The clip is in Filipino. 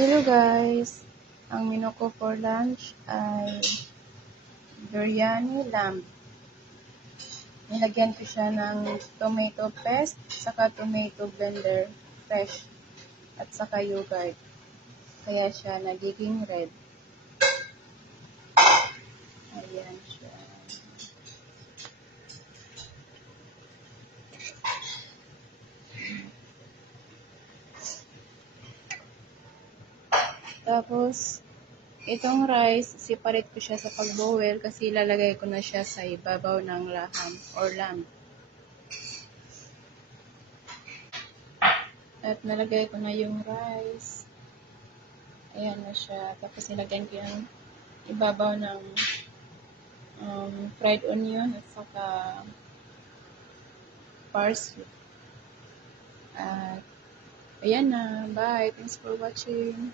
Hello guys! Ang menu ko for lunch ay biryani lamb. Nilagyan ko siya ng tomato paste, saka tomato blender, fresh, at saka yogurt. Kaya siya nagiging red. Ayan siya. Tapos, itong rice, separate ko siya sa pag-boil kasi ilalagay ko na siya sa ibabaw ng laham or lamb. At nalagay ko na yung rice. Ayan na siya. Tapos nilagyan ko yung ibabaw ng fried onion at saka parsley. At ayan na. Bye. Thanks for watching.